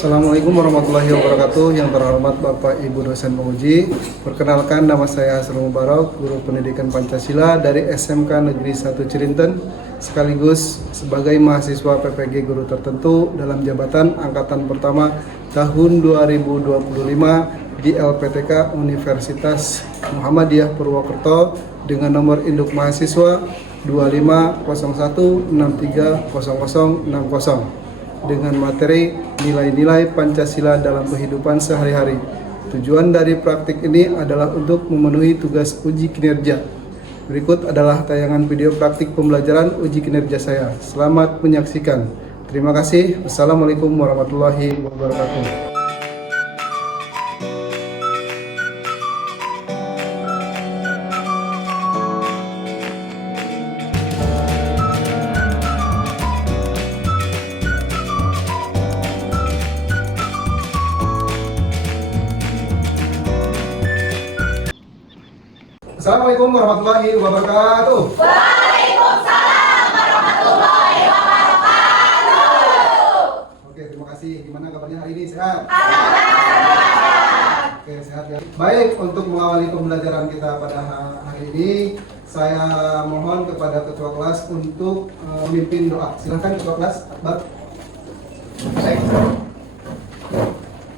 Assalamualaikum warahmatullahi wabarakatuh. Yang terhormat Bapak Ibu dosen penguji, perkenalkan nama saya Hasrul Mubarak, guru pendidikan Pancasila dari SMK Negeri 1 Cirinten, sekaligus sebagai mahasiswa PPG guru tertentu dalam jabatan angkatan pertama tahun 2025 di LPTK Universitas Muhammadiyah Purwokerto dengan nomor induk mahasiswa 2501630060 dengan materi nilai-nilai Pancasila dalam kehidupan sehari-hari. Tujuan dari praktik ini adalah untuk memenuhi tugas uji kinerja. Berikut adalah tayangan video praktik pembelajaran uji kinerja saya. Selamat menyaksikan. Terima kasih. Wassalamualaikum warahmatullahi wabarakatuh. Assalamualaikum warahmatullahi wabarakatuh. Waalaikumsalam warahmatullahi wabarakatuh. Oke, terima kasih. Gimana kabarnya hari ini? Sehat? Alhamdulillah. Oke, sehat ya. Baik, untuk mengawali pembelajaran kita pada hari ini, saya mohon kepada ketua kelas untuk memimpin doa. Silakan ketua kelas, Akbar.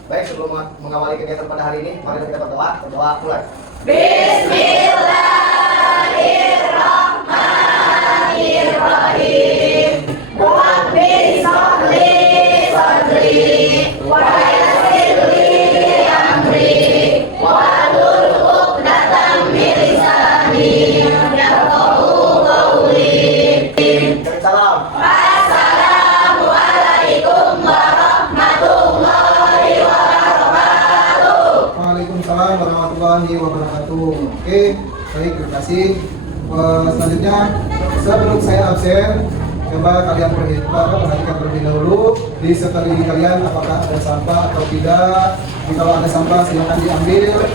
Baik, sebelum mengawali kegiatan pada hari ini, mari kita berdoa. Berdoa mulai. Bismillahirrahmanirrahim. Rabbi sholli sadri wa yassir li amri wahlul 'uqdatam min lisani yafqahu qawli. Salam. Assalamualaikum warahmatullahi wabarakatuh. Waalaikumsalam warahmatullahi wabarakatuh. Oke, baik, terima kasih. Selanjutnya, sebelum saya absen, coba kalian perhatikan terlebih dahulu di sekeliling kalian apakah ada sampah atau tidak. Kalau ada sampah silakan diambil,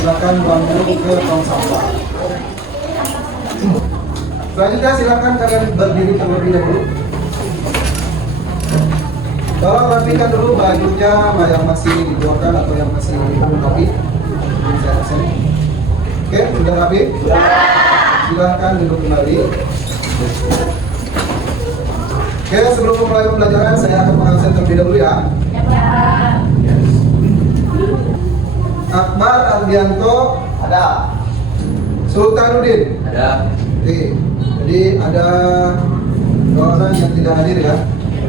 silakan buang dulu ke tong sampah. Selanjutnya silakan kalian berdiri terlebih dahulu. Tolong rapikan dulu bajunya yang masih dikeluarkan atau yang masih belum rapi. Oke, sudah rapi? Silahkan duduk kembali. Oke, sebelum memulai pembelajaran saya akan mengabsen terlebih dahulu ya. Akbar Ardianto Ada. Sultanuddin Ada. Oke, jadi ada dua orang yang tidak hadir ya.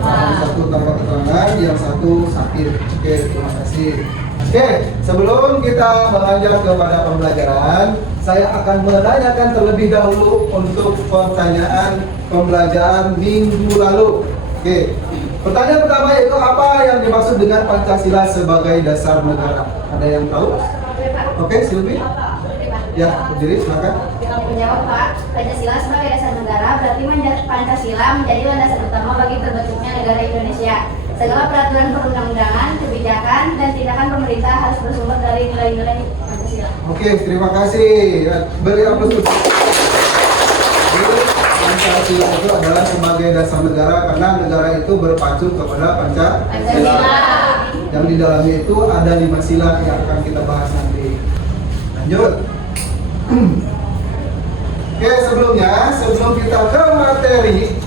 Yang satu tanpa keterangan, yang satu sakit. Oke, terima kasih. Oke, sebelum kita beranjak kepada pembelajaran, saya akan menanyakan terlebih dahulu untuk pertanyaan pembelajaran minggu lalu. Oke, pertanyaan pertama yaitu apa yang dimaksud dengan Pancasila sebagai dasar negara? Ada yang tahu? Oke, Silvi? Ya, berdiri, silakan. Menjawab Pak, Pancasila sebagai dasar negara berarti Pancasila menjadi landasan utama bagi terbentuknya negara Indonesia. Segala peraturan perundang-undangan, kebijakan, dan tindakan pemerintah harus bersumber dari nilai-nilai Pancasila. Oke, terima kasih. Beri aplaus. Pancasila itu adalah sebagai dasar negara karena negara itu berpacu kepada Pancasila. Yang di dalamnya itu ada 5 sila yang akan kita bahas nanti. Lanjut. Oke, sebelum kita ke materi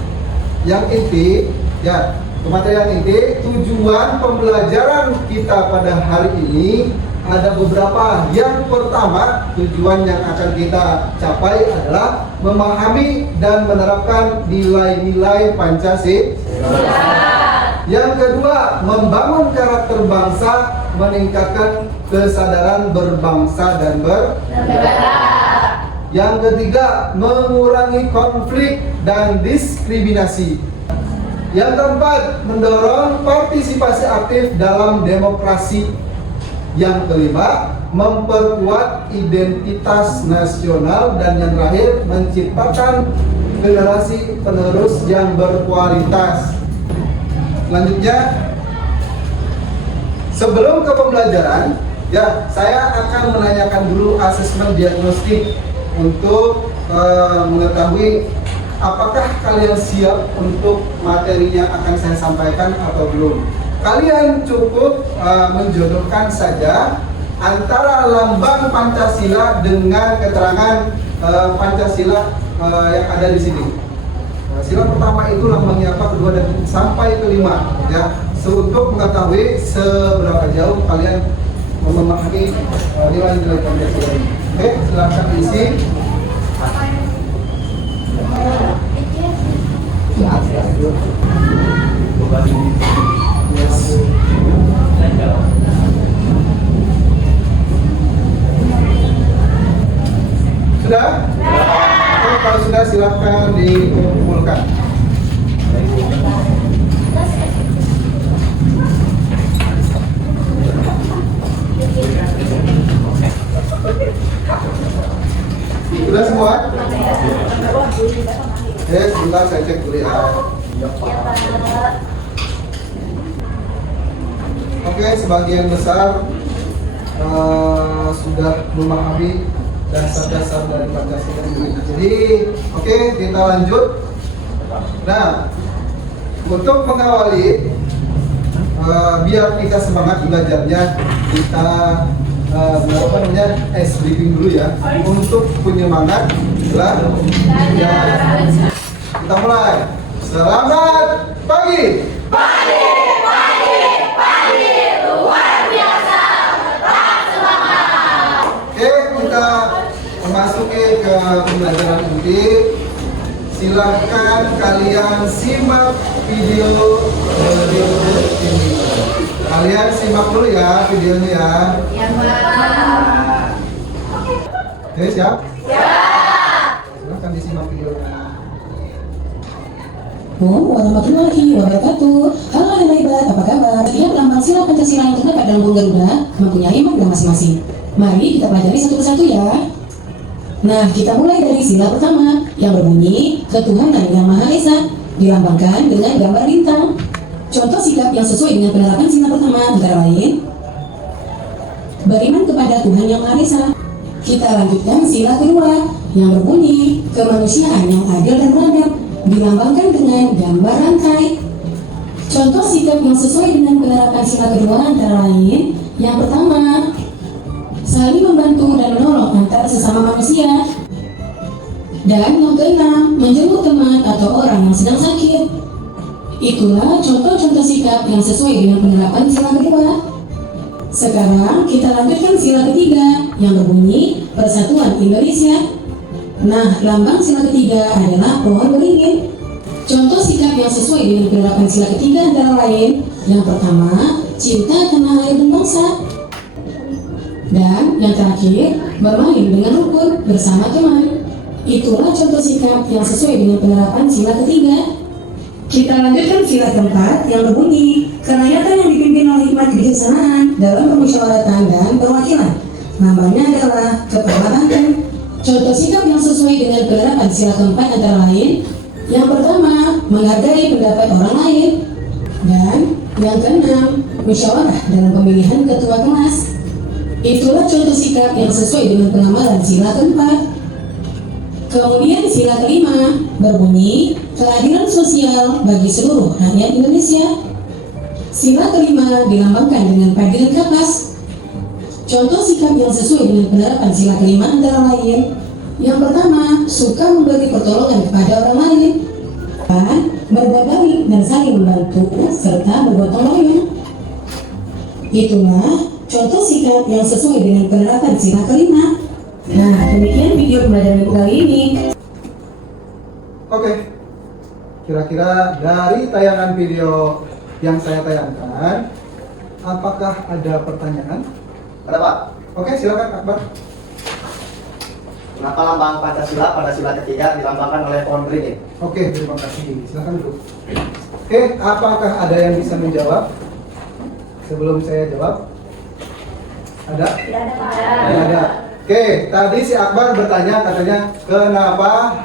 yang inti, ya, ke materi yang inti, tujuan pembelajaran kita pada hari ini ada beberapa. Yang pertama, tujuan yang akan kita capai adalah memahami dan menerapkan nilai-nilai Pancasila. Yang kedua, membangun karakter bangsa, meningkatkan kesadaran berbangsa dan bernegara. Yang ketiga, mengurangi konflik dan diskriminasi. Yang keempat, mendorong partisipasi aktif dalam demokrasi. Yang kelima, memperkuat identitas nasional. Dan yang terakhir, menciptakan generasi penerus yang berkualitas. Selanjutnya, sebelum ke pembelajaran, ya, saya akan menanyakan dulu asesmen diagnostik untuk mengetahui apakah kalian siap untuk materi yang akan saya sampaikan atau belum. kalian cukup menjodohkan saja antara lambang Pancasila dengan keterangan Pancasila yang ada di sini. Sila pertama itu lambangnya apa, kedua dan sampai kelima, ya. Untuk mengetahui seberapa jauh kalian memahami nilai-nilai Pancasila ini. Oke, silakan diisi. Sudah? Oke, kalau sudah silakan dikumpulkan. Sudah semua? Sebentar saya cek dulu ya. Oke, sebagian besar sudah memahami dasar-dasar dari Pancasila ini. Jadi, oke, kita lanjut. Nah, untuk mengawali, biar kita semangat belajarnya, kita briefing dulu ya. Untuk penyemangat belajar. Kita mulai. Selamat pagi. Pagi, luar biasa, tetap semangat. Oke, kita memasuki ke pembelajaran inti. Silakan kalian simak video ini. Kalian simak dulu ya videonya ya. Ya, Pak. Oke, siap? Siap. Silakan disimak videonya. Assalamualaikum warahmatullahi wabarakatuh. Halo anak ibadah, apa kabar? Setiap lambang sila Pancasila yang terdapat dalam burung Garuda mempunyai makna masing-masing. Mari kita pelajari satu persatu ya. Nah, kita mulai dari sila pertama yang berbunyi ketuhanan yang Maha Esa, dilambangkan dengan gambar bintang. Contoh sikap yang sesuai dengan penerapan sila pertama antara lain beriman kepada Tuhan yang Maha Esa. Kita lanjutkan sila kedua yang berbunyi kemanusiaan yang adil dan beradab, dilambangkan dengan gambar rantai. Contoh sikap yang sesuai dengan penerapan sila kedua antara lain yang pertama, saling membantu dan menolong antar sesama manusia. Dan yang keenam, menjenguk teman atau orang yang sedang sakit. Itulah contoh-contoh sikap yang sesuai dengan penerapan sila kedua. Sekarang kita lanjutkan sila ketiga yang berbunyi Persatuan Indonesia. Nah, lambang sila ketiga adalah pohon beringin. Contoh sikap yang sesuai dengan penerapan sila ketiga antara lain yang pertama, cinta tanah air dan bangsa. Dan yang terakhir, bermain dengan rukun bersama teman. Itulah contoh sikap yang sesuai dengan penerapan sila ketiga. Kita lanjutkan sila keempat yang berbunyi kerakyatan yang dipimpin oleh hikmat kebijaksanaan dalam permusyawaratan dan perwakilan. Lambangnya adalah kepala banteng. Contoh sikap yang sesuai dengan penerapan sila keempat antara lain yang pertama, menghargai pendapat orang lain. Dan yang keenam, musyawarah dalam pemilihan ketua kelas. Itulah contoh sikap yang sesuai dengan penamaran sila keempat. Kemudian sila kelima berbunyi keadilan sosial bagi seluruh rakyat Indonesia. Sila kelima dilambangkan dengan padi dan kapas. Contoh sikap yang sesuai dengan penerapan sila kelima antara lain yang pertama, suka memberi pertolongan kepada orang lain, dan berbuat baik dan saling membantu serta bergotong royong. Itulah contoh sikap yang sesuai dengan penerapan sila kelima. Nah, demikian video pembelajaran kali ini. Oke, kira-kira dari tayangan video yang saya tayangkan, apakah ada pertanyaan? Ada Pak? Oke, silakan Akbar. Kenapa lambang Pancasila pada sila ketiga dilambangkan oleh pohon beringin? Oke, terima kasih. Silakan duduk. Oke, apakah ada yang bisa menjawab? Sebelum saya jawab, ada? Tidak ada, Pak. Tidak ada. Oke, tadi si Akbar bertanya katanya kenapa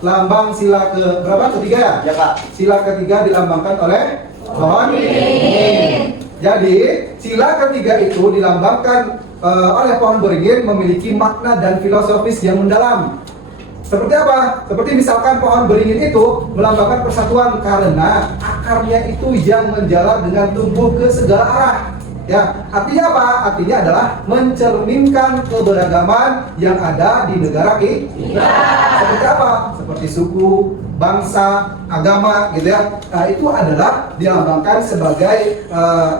lambang sila ke berapa? Ketiga? Ya Pak. Sila ketiga dilambangkan oleh pohon beringin. Jadi sila ketiga itu dilambangkan oleh pohon beringin memiliki makna dan filosofis yang mendalam. Seperti apa? Seperti misalkan pohon beringin itu melambangkan persatuan karena akarnya itu yang menjalar dengan tumbuh ke segala arah. Ya, artinya apa? Artinya adalah mencerminkan keberagaman yang ada di negara kita. Seperti apa? Seperti suku, bangsa, agama, gitu ya. Nah, itu adalah dilambangkan sebagai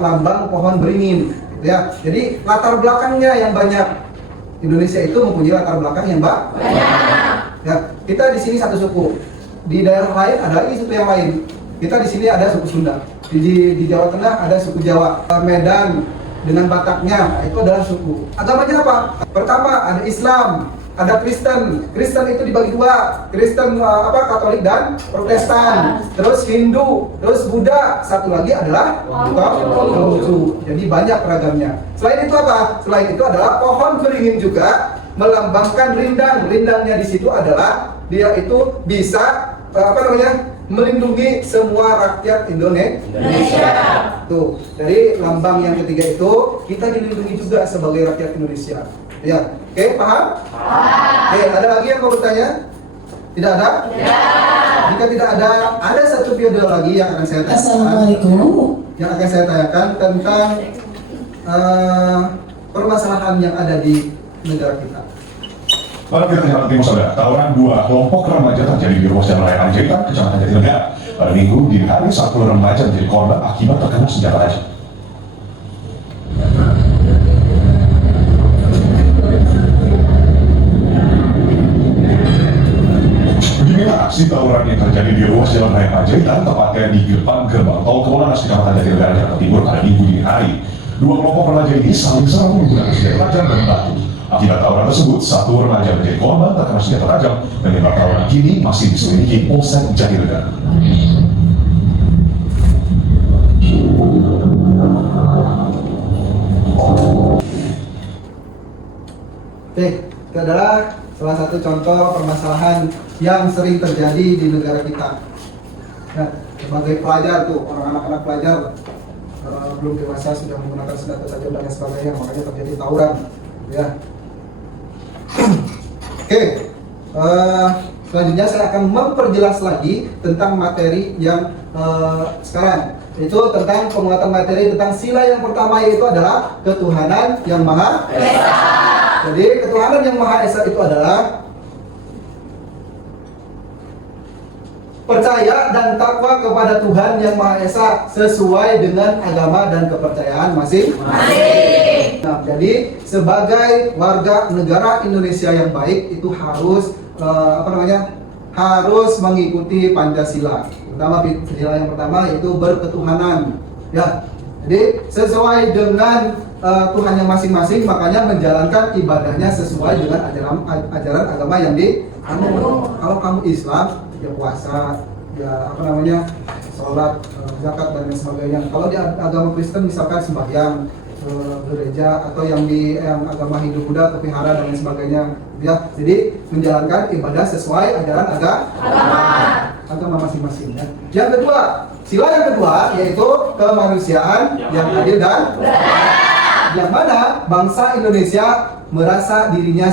lambang pohon beringin, gitu ya. Jadi latar belakangnya yang banyak. Indonesia itu mempunyai latar belakang yang banyak. Ya, kita di sini satu suku. Di daerah lain ada lagi suku yang lain. Kita di sini ada suku Sunda. Di Jawa Tengah ada suku Jawa. Medan dengan Bataknya itu adalah suku. Agamanya apa? Pertama ada Islam, ada Kristen. Kristen itu dibagi dua. Kristen Katolik dan Protestan. Terus Hindu, terus Buddha. Satu lagi adalah Konghucu. Jadi banyak ragamnya. Selain itu apa? Selain itu adalah pohon beringin juga melambangkan rindang. Rindangnya di situ adalah dia itu bisa melindungi semua rakyat Indonesia. Tuh, dari lambang yang ketiga itu kita dilindungi juga sebagai rakyat Indonesia. Ya, oke, paham? Oke, ada lagi yang mau bertanya? Tidak ada? Tidak. Jika tidak ada satu video lagi yang akan saya tanyakan. Assalamualaikum. Yang akan saya tanyakan tentang permasalahan yang ada di negara kita. Pada kita timur saudara, tawuran dua kelompok remaja terjadi di ruas jalan raya Panjaitan, Kecamatan Jatinegara. Pada Minggu dini hari, satu remaja menjadi korban akibat terkena senjata tajam. Beginilah aksi tawuran yang terjadi di ruas jalan raya Panjaitan, tepatnya di depan gerbang tol Kemonanas Kecamatan Jatinegara, Jakarta Timur pada Minggu dini hari. Dua kelompok remaja ini saling serang menggunakan senjata tajam dan batu. Akibat tawuran tersebut, satu remaja menjadi korban terkena senjata tajam. Penyebab tawuran kini masih diselidiki Polsek Jatinegara. Oke, itu adalah salah satu contoh permasalahan yang sering terjadi di negara kita. Nah, sebagai pelajar tuh, anak-anak pelajar belum dewasa sudah menggunakan senjata tajam dan lain sebagainya, makanya terjadi tawuran. Ya. Oke, selanjutnya saya akan memperjelas lagi tentang materi yang sekarang, yaitu tentang penguatan materi tentang sila yang pertama, yaitu adalah ketuhanan yang Maha Esa. Jadi ketuhanan yang Maha Esa itu adalah percaya dan takwa kepada Tuhan yang Maha Esa sesuai dengan agama dan kepercayaan masing-masing. Nah, jadi sebagai warga negara Indonesia yang baik itu harus harus mengikuti Pancasila. Pertama, sila yang pertama yaitu berketuhanan. Ya, jadi sesuai dengan Tuhan yang masing-masing, makanya menjalankan ibadahnya sesuai dengan ajaran agama yang dianut. Kalau kamu Islam, ya puasa, ya sholat, zakat dan lain sebagainya. Kalau di agama Kristen misalkan sembahyang, gereja, atau yang di agama Hindu, Buddha, kepihara dan lain sebagainya. Ya, jadi menjalankan ibadah sesuai ajaran agama masing-masing. Ya. Yang kedua, sila yang kedua yaitu kemanusiaan yang adil dan beradab. Yang mana bangsa Indonesia merasa dirinya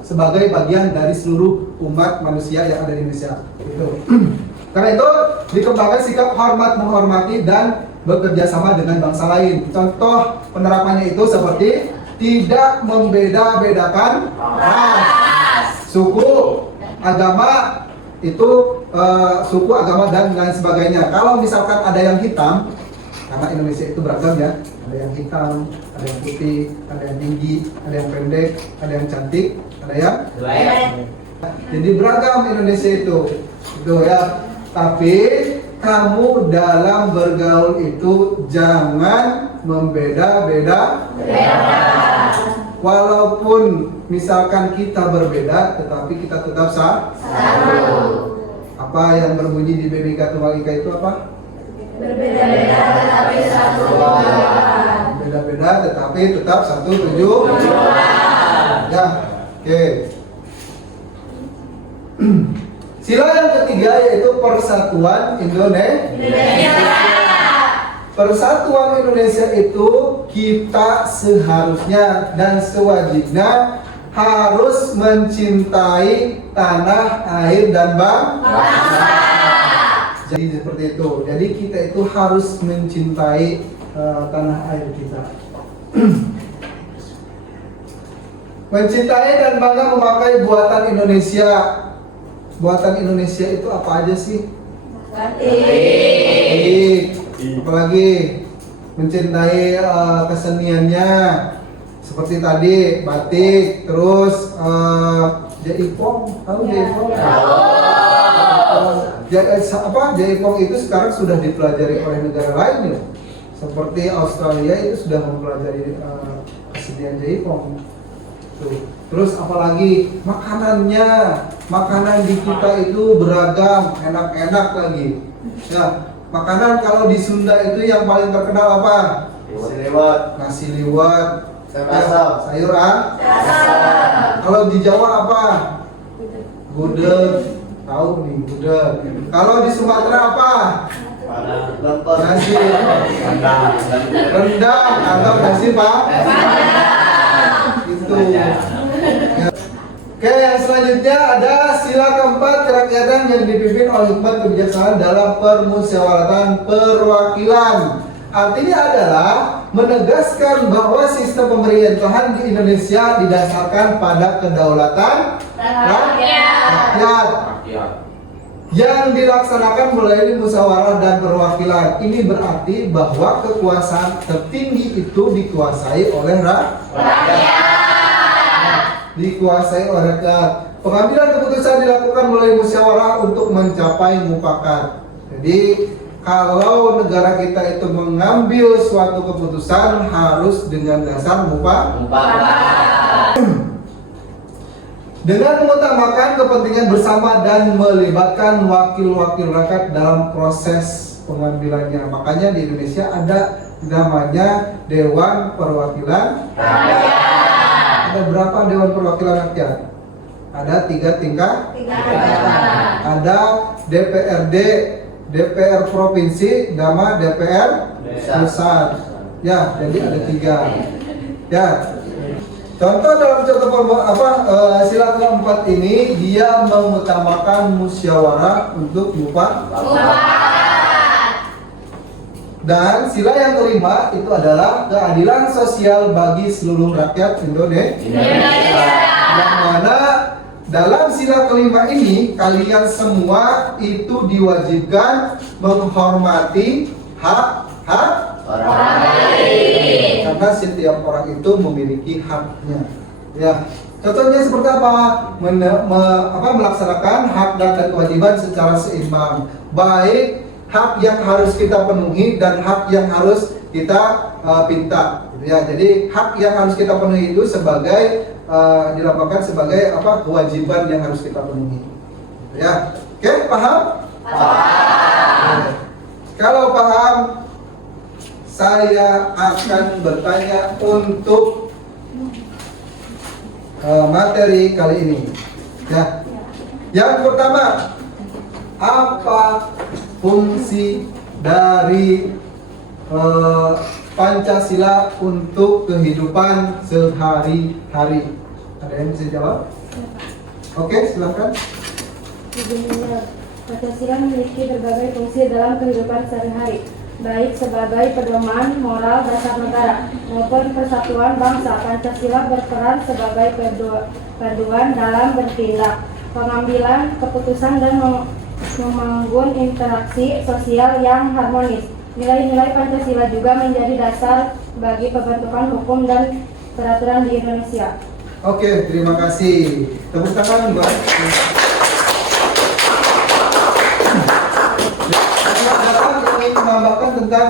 sebagai bagian dari seluruh umat manusia yang ada di Indonesia. Gitu. Karena itu dikembangkan sikap hormat menghormati dan bekerja sama dengan bangsa lain. Contoh penerapannya itu seperti tidak membeda-bedakan ras, suku, agama, itu suku, agama dan lain sebagainya. Kalau misalkan ada yang hitam, karena Indonesia itu beragam ya, ada yang hitam, ada yang putih, ada yang tinggi, ada yang pendek, ada yang cantik, ada yang jadi beragam Indonesia itu ya. Tapi kamu dalam bergaul itu jangan membeda-beda. Walaupun misalkan kita berbeda, tetapi kita tetap satu. Apa yang berbunyi di Bhinneka Tunggal Ika itu apa? Berbeda-beda tetapi satu. Beda-beda tetapi tetap satu tujuan. Ya, oke. Sila yang ketiga yaitu persatuan Indonesia. Persatuan Indonesia itu kita seharusnya dan sewajibnya harus mencintai tanah, air, dan bangsa. Jadi seperti itu. Jadi kita itu harus mencintai tanah air kita. Mencintai dan bangga memakai buatan Indonesia. Buatan Indonesia itu apa aja sih? Batik. Apalagi mencintai keseniannya. Seperti tadi batik, terus jaipong, tahu jaipong? Jaipong itu sekarang sudah dipelajari oleh negara lain ya. Seperti Australia itu sudah mempelajari kesenian jaipong. Tuh. Terus apalagi makanannya, makanan di kita itu beragam, enak-enak lagi. Ya, makanan kalau di Sunda itu yang paling terkenal apa? Nasi liwet. Sayuran. Kalau di Jawa apa? Gudeg. Tahu nih gudeg. Kalau di Sumatera apa? Nasi rendang atau nasi pak? Itu. Oke, yang selanjutnya ada sila keempat kerakyatan yang dipimpin oleh hikmat kebijaksanaan dalam permusyawaratan perwakilan. Artinya adalah menegaskan bahwa sistem pemberian Tuhan di Indonesia didasarkan pada kedaulatan rakyat yang dilaksanakan melalui musyawarah dan perwakilan. Ini berarti bahwa kekuasaan tertinggi itu dikuasai oleh rakyat. Dikuasai oleh rakyat. Pengambilan keputusan dilakukan melalui musyawarah untuk mencapai mufakat. Jadi kalau negara kita itu mengambil suatu keputusan harus dengan dasar mufakat. Dengan mengutamakan kepentingan bersama dan melibatkan wakil-wakil rakyat dalam proses pengambilannya. Makanya di Indonesia ada namanya Dewan Perwakilan Rakyat. Ada berapa Dewan Perwakilan Rakyat? Ada 3 tingkat. Ada DPRD, DPR Provinsi, nama DPR Pusat. Ya, jadi ada 3. Ya. Contoh dalam sila keempat ini dia mengutamakan musyawarah untuk mufakat. Dan sila yang kelima itu adalah keadilan sosial bagi seluruh rakyat Indonesia. Yang mana dalam sila kelima ini kalian semua itu diwajibkan menghormati hak orang lain. Karena setiap orang itu memiliki haknya. Ya, contohnya seperti apa? Melaksanakan hak dan kewajiban secara seimbang. Baik hak yang harus kita penuhi dan hak yang harus kita pinta. Ya, jadi hak yang harus kita penuhi itu sebagai dilakukan sebagai kewajiban yang harus kita penuhi. Ya, oke, paham? Paham. Kalau paham, saya akan bertanya untuk materi kali ini. Ya, yang pertama, apa fungsi dari Pancasila untuk kehidupan sehari-hari? Ada yang bisa jawab? Oke, silakan. Pancasila memiliki berbagai fungsi dalam kehidupan sehari-hari, baik sebagai pedoman moral dasar negara maupun persatuan bangsa. Pancasila berperan sebagai panduan dalam bertindak, pengambilan keputusan dan membangun interaksi sosial yang harmonis. Nilai-nilai Pancasila juga menjadi dasar bagi pembentukan hukum dan peraturan di Indonesia. Oke, terima kasih. Tepuk tangan, Mbak. Ada yang ingin menambahkan tentang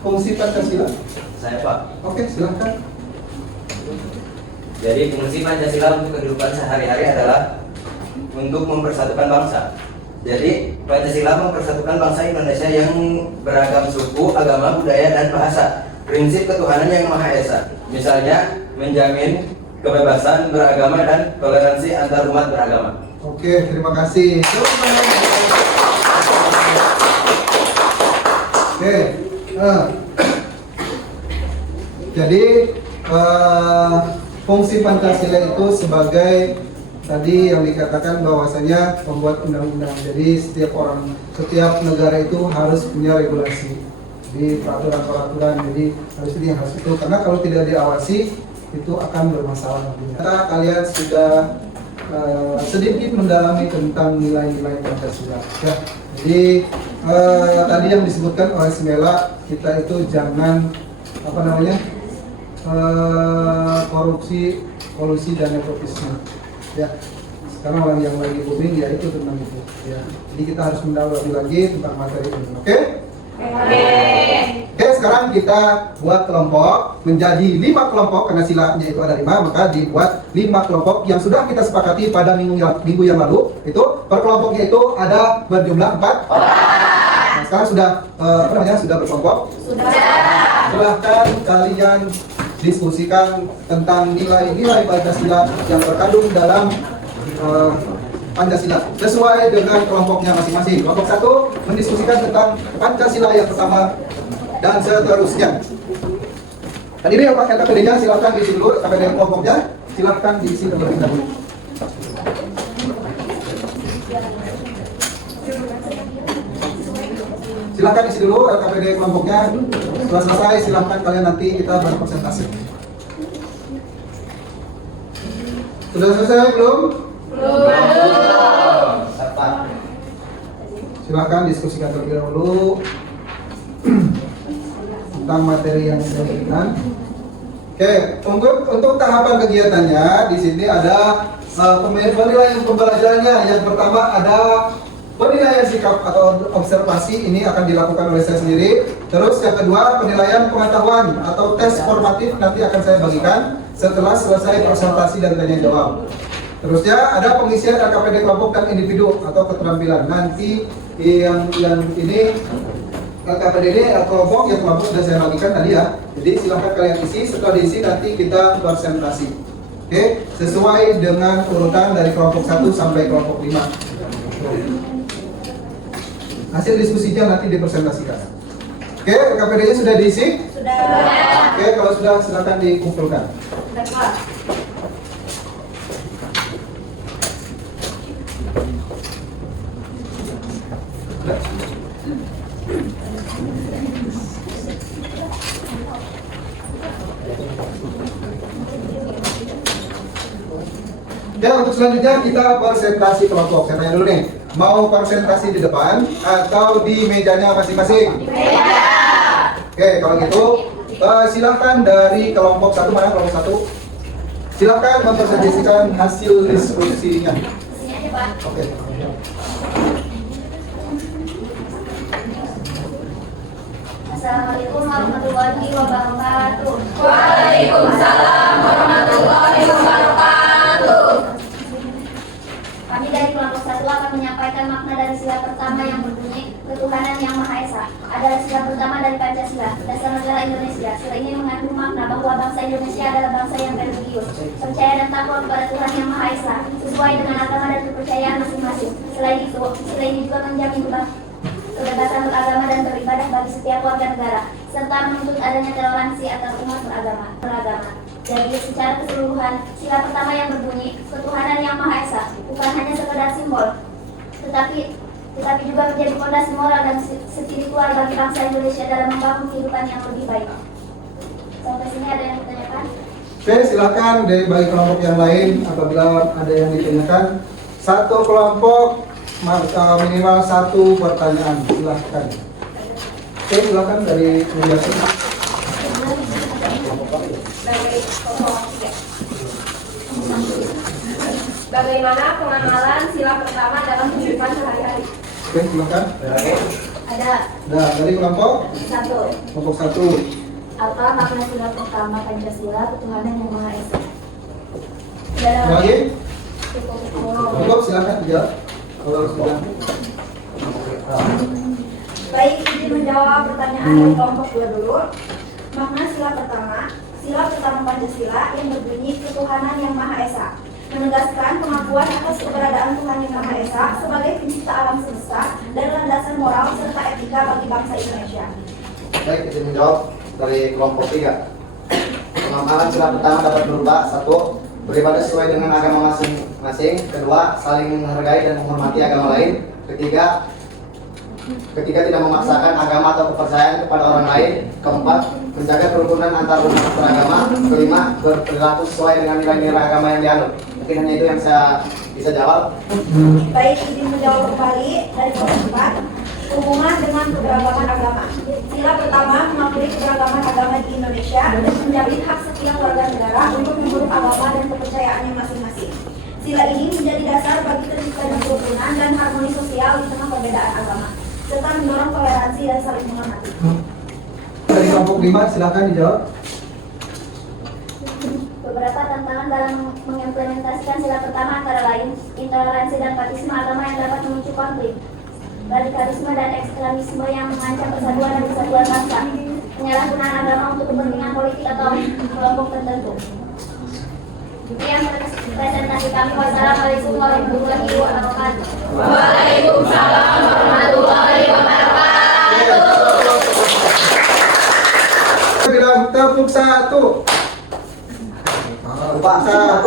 fungsi Pancasila? Saya, Pak. Oke, silakan. Jadi fungsi Pancasila untuk kehidupan sehari-hari adalah untuk mempersatukan bangsa. Jadi Pancasila mempersatukan bangsa Indonesia yang beragam suku, agama, budaya, dan bahasa. Prinsip ketuhanan yang Maha Esa. Misalnya menjamin kebebasan beragama dan toleransi antar umat beragama. Oke, terima kasih. Oke, jadi fungsi Pancasila itu sebagai tadi yang dikatakan bahwasanya membuat undang-undang. Jadi setiap negara itu harus punya regulasi di peraturan-peraturan. Jadi harus itu karena kalau tidak diawasi itu akan bermasalah. Kita kalian sudah sedikit mendalami tentang nilai-nilai Pancasila. Ya. Jadi tadi yang disebutkan oleh Smela, kita itu jangan korupsi, kolusi dan nepotisme. Ya, sekarang orang yang lagi booming ya itu tentang itu. Ya, jadi kita harus mendalami lagi tentang materi ini. Oke? Oke, sekarang kita buat kelompok menjadi 5 kelompok karena silanya itu ada 5, maka dibuat 5 kelompok yang sudah kita sepakati pada minggu yang lalu. Itu per kelompoknya itu ada berjumlah 4 orang. Nah, sekarang sudah sudah berkelompok? Sudah. Silahkan kalian diskusikan tentang nilai-nilai Pancasila yang terkandung dalam Pancasila sesuai dengan kelompoknya masing-masing. Kelompok 1 mendiskusikan tentang Pancasila yang pertama dan seterusnya. Dan ini yang pakai KPD-nya silakan diisi dulu, KPD kelompoknya silakan diisi terlebih dahulu. Silakan isi dulu LKPD kelompoknya. Setelah selesai silakan kalian nanti kita berpresentasi. Sudah selesai belum? Belum. Silakan diskusikan terlebih dahulu tentang materi yang saya berikan. Oke, untuk tahapan kegiatannya di sini ada penilaian pembelajarannya. Yang pertama ada penilaian sikap atau observasi, ini akan dilakukan oleh saya sendiri. Terus yang kedua penilaian pengetahuan atau tes formatif nanti akan saya bagikan setelah selesai presentasi dan tanya jawab. Terusnya ada pengisian LKPD kelompok dan individu atau keterampilan. Nanti yang ini LKPD ini kelompok sudah saya bagikan tadi ya. Jadi silahkan kalian isi. Setelah diisi nanti kita presentasi. Oke, sesuai dengan urutan dari kelompok 1 sampai kelompok 5. Hasil diskusinya nanti dipresentasikan. Oke, LKPD-nya sudah diisi? Sudah. Oke, kalau sudah silakan dikumpulkan. Oke, untuk selanjutnya kita presentasi kelompok. Saya tanya dulu nih, mau presentasi di depan atau di mejanya masing-masing? Di meja. Oke, kalau gitu silahkan dari kelompok 1, mana kelompok 1? Silahkan mempresentasikan hasil diskusinya. Oke. Assalamualaikum warahmatullahi wabarakatuh. Waalaikumsalam warahmatullahi wabarakatuh. Kami dari kelompok 1 akan menyampaikan makna dari sila pertama yang berbunyi ketuhanan yang Maha Esa. Adalah sila pertama dari Pancasila, dasar negara Indonesia. Sila ini mengandung makna bahwa bangsa Indonesia adalah bangsa yang religius, percaya dan takwa kepada Tuhan yang Maha Esa, sesuai dengan agama dan kepercayaan masing-masing. Selain itu, sila ini juga menjamin kebebasan beragama dan beribadah bagi setiap warga negara, serta menuntut adanya toleransi antar umat beragama. Jadi secara keseluruhan, sila pertama yang berbunyi ketuhanan yang Maha Esa bukan hanya sekedar simbol, tetapi juga menjadi fondasi moral dan spiritual bagi bangsa Indonesia dalam membangun kehidupan yang lebih baik. Sampai sini ada yang ditanyakan? Oke, silakan dari bagi kelompok yang lain apabila ada yang ditanyakan. Satu kelompok minimal 1 pertanyaan, silahkan. Oke, silakan dari penjelasan. Bagaimana pengenalan sila pertama dalam kehidupan sehari-hari? Oke, silakan. Ada Nah, dari kelompok 1. kelompok 1. Apa makna sila pertama Pancasila, ketuhanan yang Maha Esa? Lagi? Cukup, silakan dijawab. Kalau sudah. Baik, izin menjawab pertanyaan dari kelompok 2 dulu. Makna sila pertama Pancasila yang berbunyi ketuhanan yang Maha Esa, menegaskan pengakuan atas keberadaan Tuhan yang Maha Esa sebagai pencipta alam semesta dan landasan moral serta etika bagi bangsa Indonesia. Baik, izin menjawab dari kelompok 3. Amalan sila pertama dapat berupa: 1. Beribadah sesuai dengan agama masing-masing. 2. Saling menghargai dan menghormati agama lain. 3. Tidak memaksakan agama atau kepercayaan kepada orang lain. 4. Menjaga kerukunan antar umat beragama. 5. Berperilaku sesuai dengan nilai-nilai agama yang dianut. Mungkin hanya itu yang saya bisa jawab. Baik, izin menjawab kembali dari kelompok 4. Hubungan dengan keberagaman agama. Sila pertama mengakui keberagaman agama di Indonesia dan menjamin hak setiap warga negara untuk memeluk agama dan kepercayaannya masing-masing. Sila ini menjadi dasar bagi terciptanya kerukunan dan harmoni sosial di tengah perbedaan agama, serta mendorong toleransi dan saling menghormati. Dari kelompok 5, silakan dijawab. Beberapa tantangan dalam mengimplementasikan sila pertama antara lain intoleransi dan fanatisme agama yang dapat memicu konflik, radikalisme dan ekstremisme yang mengancam persatuan dan kesatuan bangsa, penyalahgunaan agama untuk kepentingan politik atau kelompok tertentu. Demikian presentasi kami. Wassalamualaikum warahmatullahi wabarakatuh. Waalaikumsalam warahmatullahi wabarakatuh. Bilang tepuk 1. Tepuk 1.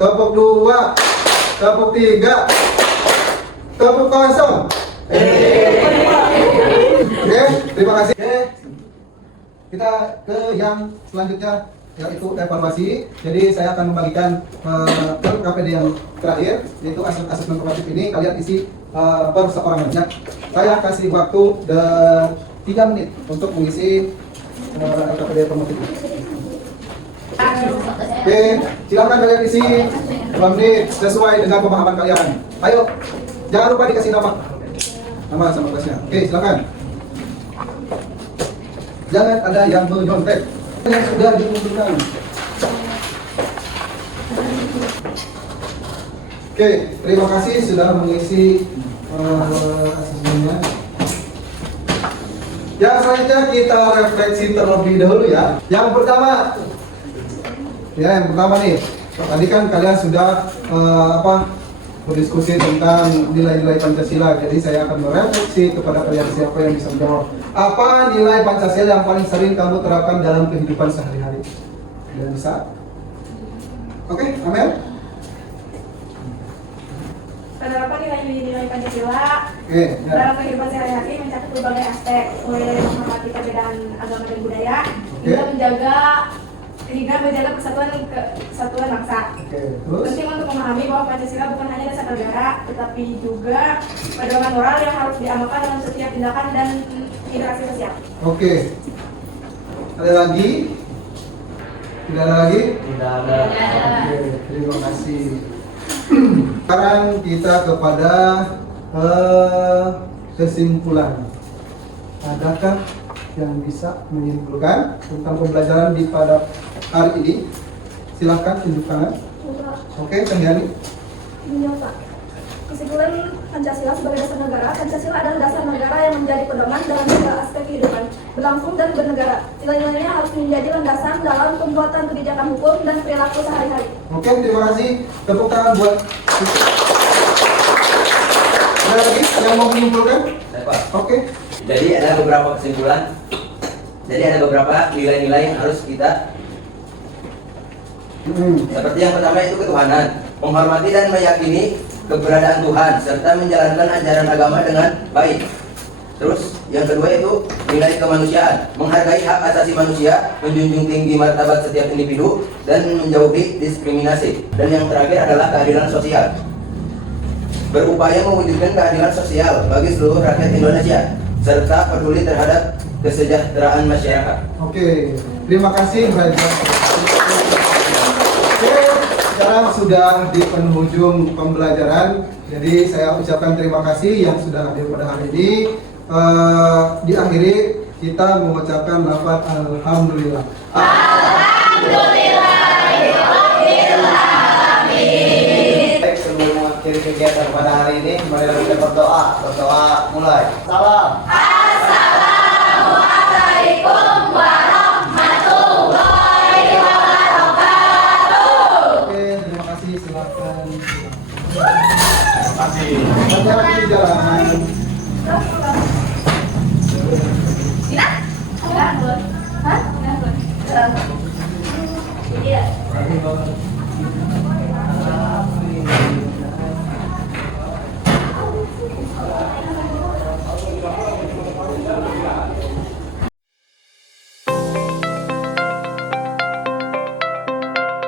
Tepuk 2. Tepuk 3. Tepuk kosong. Oke, terima kasih. Oke, kita ke yang selanjutnya, yaitu evaluasi. Jadi saya akan membagikan per KPD yang terakhir, yaitu asesmen formatif ini kalian isi per seorang aja. Saya kasih waktu 3 menit untuk mengisi KPD formatif ini. Oke, silakan kalian isi 2 menit sesuai dengan pemahaman kalian. Ayo, jangan lupa dikasih nama sama kelasnya. Oke, silakan. Jangan ada yang menyontek yang sudah dikumpulkan. Oke, terima kasih sudah mengisi asesmennya. Yang selanjutnya kita refleksi terlebih dahulu ya. Yang pertama nih. Tadi kan kalian sudah berdiskusi tentang nilai-nilai Pancasila. Jadi saya akan merefleksi kepada kalian siapa yang bisa menjawab. Apa nilai Pancasila yang paling sering kamu terapkan dalam kehidupan sehari-hari? Kalian bisa? Oke, Amel? Penerapan nilai-nilai Pancasila Oke, ya. dalam kehidupan sehari-hari mencakup berbagai aspek, mulai dari menghormati perbedaan agama dan budaya, hingga menjaga kesatuan bangsa. Oke, terus? Penting untuk memahami bahwa Pancasila bukan hanya dasar negara, tetapi juga pedoman moral yang harus diamalkan dalam setiap tindakan dan interaksi sosial. Oke. Ada lagi? Tidak ada lagi? Tidak ada. Oke, terima kasih. Sekarang kita kepada kesimpulan. Adakah yang bisa menyimpulkan tentang pembelajaran di pada hari ini? Silahkan tunjuk tangan. Oke, Cenggiani. Iya, Pak. Kesimpulan Pancasila sebagai dasar negara. Pancasila adalah dasar negara yang menjadi pedoman dalam segala aspek kehidupan berlangsung dan bernegara. Nilai-nilainya harus menjadi landasan dalam pembuatan kebijakan hukum dan perilaku sehari-hari. Oke, terima kasih. Tepuk tangan buat. Ada lagi yang mau menyimpulkan? Pak. Oke. Jadi ada beberapa kesimpulan. Jadi ada beberapa nilai-nilai yang harus kita seperti yang pertama itu ketuhanan, menghormati dan meyakini keberadaan Tuhan serta menjalankan ajaran agama dengan baik. Terus yang kedua itu nilai kemanusiaan, menghargai hak asasi manusia, menjunjung tinggi martabat setiap individu dan menjauhi diskriminasi. Dan yang terakhir adalah keadilan sosial, berupaya mewujudkan keadilan sosial bagi seluruh rakyat Indonesia serta peduli terhadap kesejahteraan masyarakat. Oke, terima kasih Raja. Oke, sekarang sudah di penghujung pembelajaran. Jadi saya ucapkan terima kasih yang sudah hadir pada hari ini. Diakhiri kita mengucapkan lafaz alhamdulillah. Baik, sebelum mengakhiri kegiatan pada hari ini, mari kita berdoa. Berdoa mulai. Salam. Assalamualaikum warahmatullahi wabarakatuh. Oke, terima kasih. Silakan. Terima kasih. Hati-hati di jalan. Hah? Iya.